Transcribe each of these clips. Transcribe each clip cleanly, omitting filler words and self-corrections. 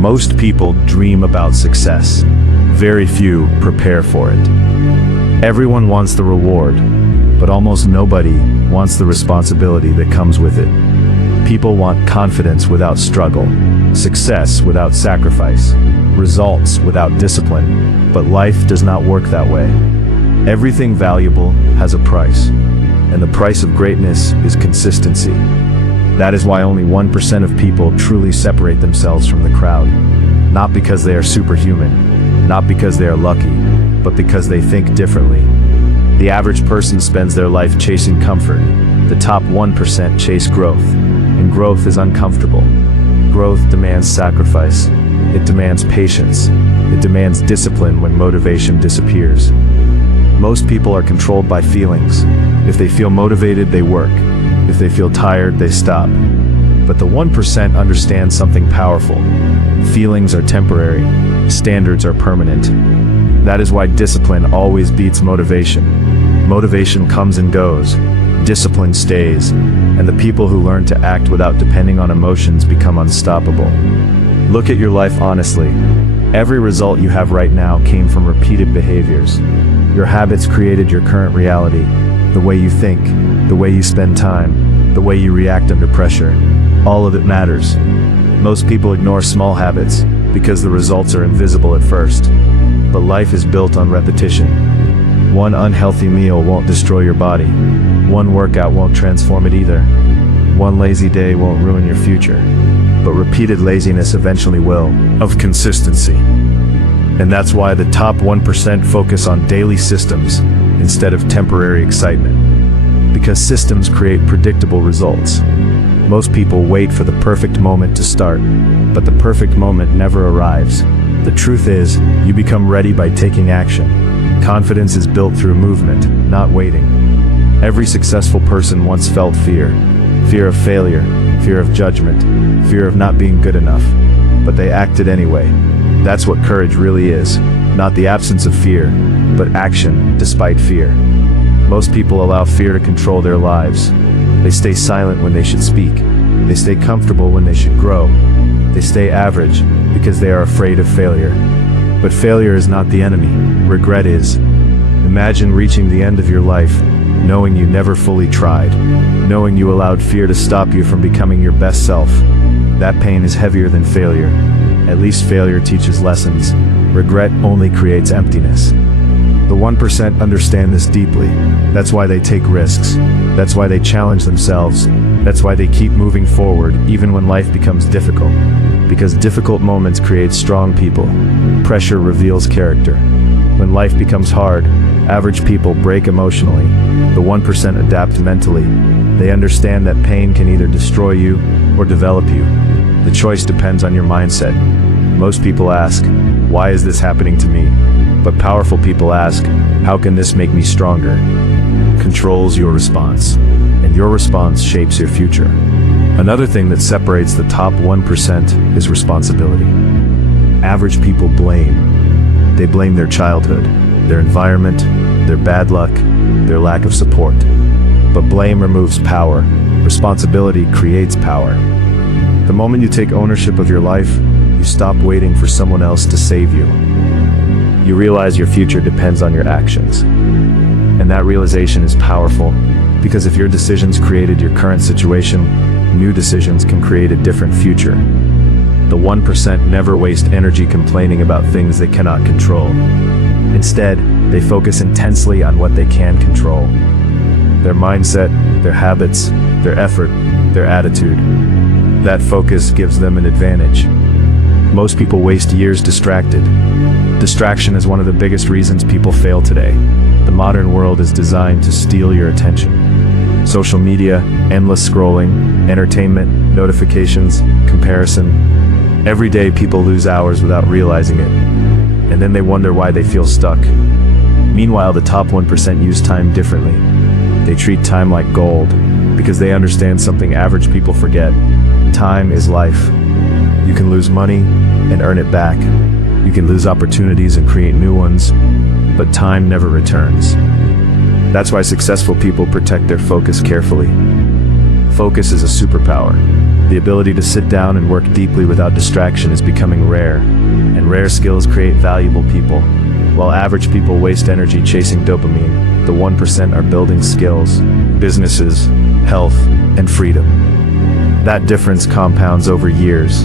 Most people dream about success. Very few prepare for it. Everyone wants the reward, but almost nobody wants the responsibility that comes with it. People want confidence without struggle, success without sacrifice, results without discipline, but life does not work that way. Everything valuable has a price, and the price of greatness is consistency. That is why only 1% of people truly separate themselves from the crowd. Not because they are superhuman, not because they are lucky, but because they think differently. The average person spends their life chasing comfort. The top 1% chase growth, and growth is uncomfortable. Growth demands sacrifice. It demands patience. It demands discipline when motivation disappears. Most people are controlled by feelings. If they feel motivated, they work. If they feel tired, they stop. But the 1% understand something powerful. Feelings are temporary. Standards are permanent. That is why discipline always beats motivation. Motivation comes and goes. Discipline stays. And the people who learn to act without depending on emotions become unstoppable. Look at your life honestly. Every result you have right now came from repeated behaviors. Your habits created your current reality. The way you think, the way you spend time, the way you react under pressure. All of it matters. Most people ignore small habits because the results are invisible at first. But life is built on repetition. One unhealthy meal won't destroy your body. One workout won't transform it either. One lazy day won't ruin your future. But repeated laziness eventually will. Of consistency. And that's why the top 1% focus on daily systems instead of temporary excitement. Because systems create predictable results. Most people wait for the perfect moment to start, but the perfect moment never arrives. The truth is, you become ready by taking action. Confidence is built through movement, not waiting. Every successful person once felt fear. Fear of failure, fear of judgment, fear of not being good enough. But they acted anyway. That's what courage really is. Not the absence of fear, but action despite fear. Most people allow fear to control their lives. They stay silent when they should speak. They stay comfortable when they should grow. They stay average because they are afraid of failure. But failure is not the enemy. Regret is. Imagine reaching the end of your life, knowing you never fully tried, knowing you allowed fear to stop you from becoming your best self. That pain is heavier than failure. At least failure teaches lessons. Regret only creates emptiness. The 1% understand this deeply. That's why they take risks. That's why they challenge themselves. That's why they keep moving forward even when life becomes difficult. Because difficult moments create strong people. Pressure reveals character. When life becomes hard, average people break emotionally. The 1% adapt mentally. They understand that pain can either destroy you or develop you. The choice depends on your mindset. Most people ask, why is this happening to me? But powerful people ask, how can this make me stronger? Controls your response, and your response shapes your future. Another thing that separates the top 1% is responsibility. Average people blame. They blame their childhood, their environment, their bad luck, their lack of support. But blame removes power. Responsibility creates power. The moment you take ownership of your life, you stop waiting for someone else to save you. You realize your future depends on your actions. And that realization is powerful, because if your decisions created your current situation, new decisions can create a different future. The 1% never waste energy complaining about things they cannot control. Instead, they focus intensely on what they can control. Their mindset, their habits, their effort, their attitude. That focus gives them an advantage. Most people waste years distracted. Distraction is one of the biggest reasons people fail today. The modern world is designed to steal your attention. Social media, endless scrolling, entertainment, notifications, comparison. Every day people lose hours without realizing it. And then they wonder why they feel stuck. Meanwhile, the top 1% use time differently. They treat time like gold, because they understand something average people forget. Time is life. You can lose money and earn it back. You can lose opportunities and create new ones, but time never returns. That's why successful people protect their focus carefully. Focus is a superpower. The ability to sit down and work deeply without distraction is becoming rare, and rare skills create valuable people. While average people waste energy chasing dopamine, the 1% are building skills, businesses, health, and freedom. That difference compounds over years.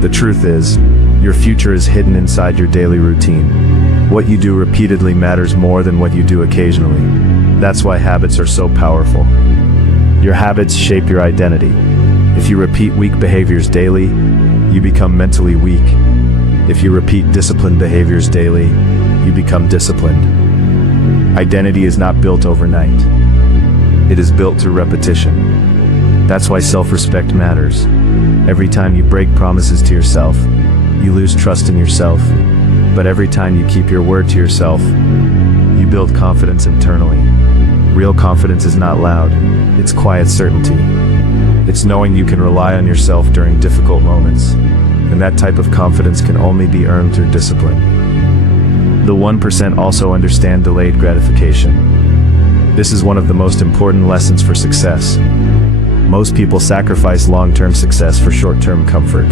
The truth is, your future is hidden inside your daily routine. What you do repeatedly matters more than what you do occasionally. That's why habits are so powerful. Your habits shape your identity. If you repeat weak behaviors daily, you become mentally weak. If you repeat disciplined behaviors daily, you become disciplined. Identity is not built overnight. It is built through repetition. That's why self-respect matters. Every time you break promises to yourself, you lose trust in yourself. But every time you keep your word to yourself, you build confidence internally. Real confidence is not loud, it's quiet certainty. It's knowing you can rely on yourself during difficult moments. And that type of confidence can only be earned through discipline. The 1% also understand delayed gratification. This is one of the most important lessons for success. Most people sacrifice long-term success for short-term comfort.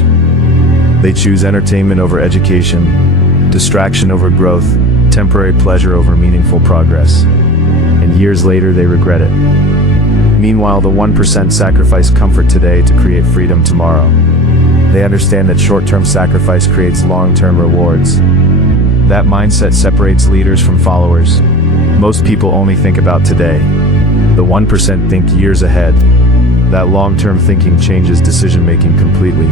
They choose entertainment over education, distraction over growth, temporary pleasure over meaningful progress. And years later they regret it. Meanwhile, the 1% sacrifice comfort today to create freedom tomorrow. They understand that short-term sacrifice creates long-term rewards. That mindset separates leaders from followers. Most people only think about today. The 1% think years ahead. That long-term thinking changes decision-making completely.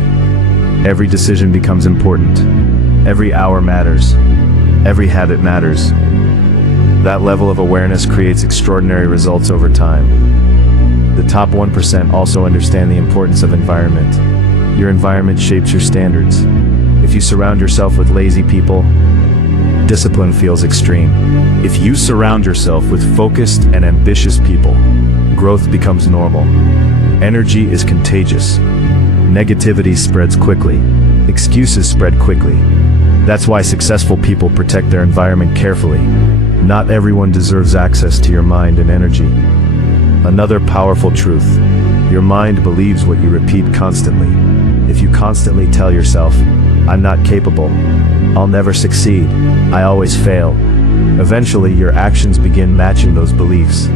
Every decision becomes important. Every hour matters. Every habit matters. That level of awareness creates extraordinary results over time. The top 1% also understand the importance of environment. Your environment shapes your standards. If you surround yourself with lazy people, discipline feels extreme. If you surround yourself with focused and ambitious people, growth becomes normal. Energy is contagious. Negativity spreads quickly. Excuses spread quickly. That's why successful people protect their environment carefully. Not everyone deserves access to your mind and energy. Another powerful truth: your mind believes what you repeat constantly. If you constantly tell yourself, "I'm not capable, I'll never succeed, I always fail," eventually your actions begin matching those beliefs.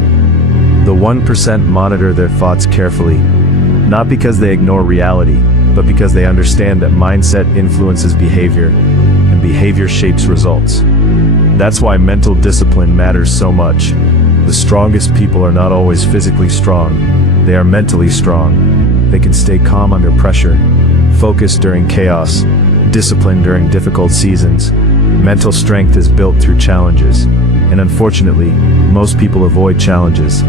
The 1% monitor their thoughts carefully, not because they ignore reality, but because they understand that mindset influences behavior, and behavior shapes results. That's why mental discipline matters so much. The strongest people are not always physically strong, they are mentally strong. They can stay calm under pressure, focused during chaos, disciplined during difficult seasons. Mental strength is built through challenges, and unfortunately, most people avoid challenges.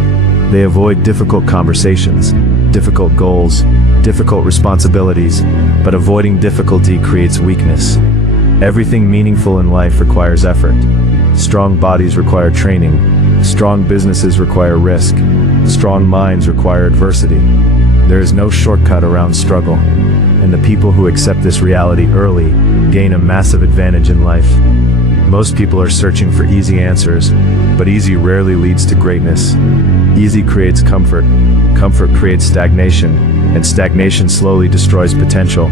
They avoid difficult conversations, difficult goals, difficult responsibilities, but avoiding difficulty creates weakness. Everything meaningful in life requires effort. Strong bodies require training. Strong businesses require risk. Strong minds require adversity. There is no shortcut around struggle, and the people who accept this reality early gain a massive advantage in life. Most people are searching for easy answers, but easy rarely leads to greatness. Easy creates comfort, comfort creates stagnation, and stagnation slowly destroys potential.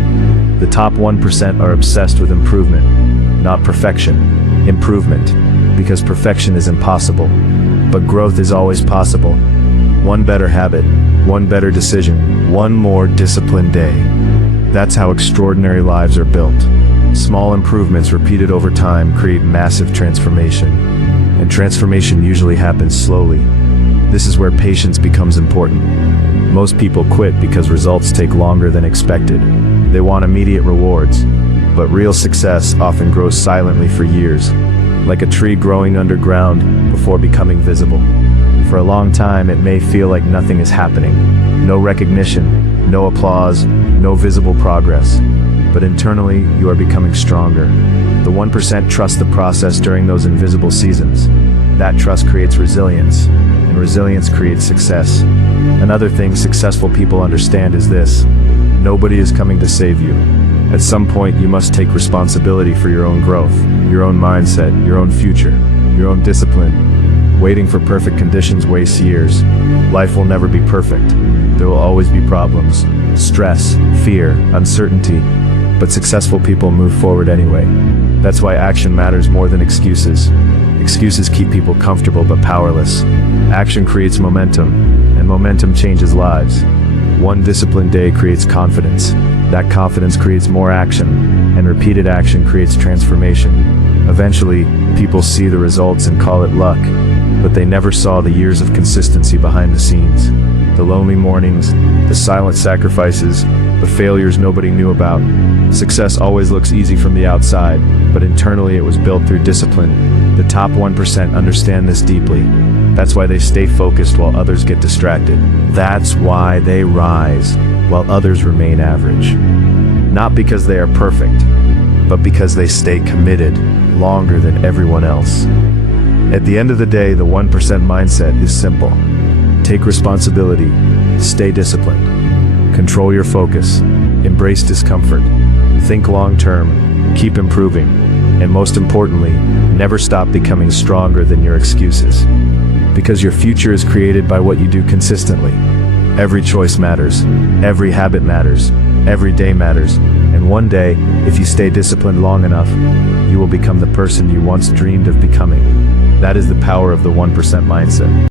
The top 1% are obsessed with improvement, not perfection. Improvement, because perfection is impossible, but growth is always possible. One better habit, one better decision, one more disciplined day. That's how extraordinary lives are built. Small improvements repeated over time create massive transformation, and transformation usually happens slowly. This is where patience becomes important. Most people quit because results take longer than expected. They want immediate rewards, but real success often grows silently for years, like a tree growing underground before becoming visible. For a long time, it may feel like nothing is happening. No recognition, no applause, no visible progress. But internally, you are becoming stronger. The 1% trust the process during those invisible seasons. That trust creates resilience, and resilience creates success. Another thing successful people understand is this: nobody is coming to save you. At some point, you must take responsibility for your own growth, your own mindset, your own future, your own discipline. Waiting for perfect conditions wastes years. Life will never be perfect. There will always be problems, stress, fear, uncertainty. But successful people move forward anyway. That's why action matters more than excuses. Excuses keep people comfortable but powerless. Action creates momentum, and momentum changes lives. One disciplined day creates confidence. That confidence creates more action, and repeated action creates transformation. Eventually, people see the results and call it luck, but they never saw the years of consistency behind the scenes. The lonely mornings, the silent sacrifices, the failures nobody knew about. Success always looks easy from the outside, but internally it was built through discipline. The top 1% understand this deeply. That's why they stay focused while others get distracted. That's why they rise while others remain average. Not because they are perfect, but because they stay committed longer than everyone else. At the end of the day, the 1% mindset is simple. Take responsibility, stay disciplined, control your focus, embrace discomfort, think long-term, keep improving, and most importantly, never stop becoming stronger than your excuses. Because your future is created by what you do consistently. Every choice matters, every habit matters, every day matters, and one day, if you stay disciplined long enough, you will become the person you once dreamed of becoming. That is the power of the 1% mindset.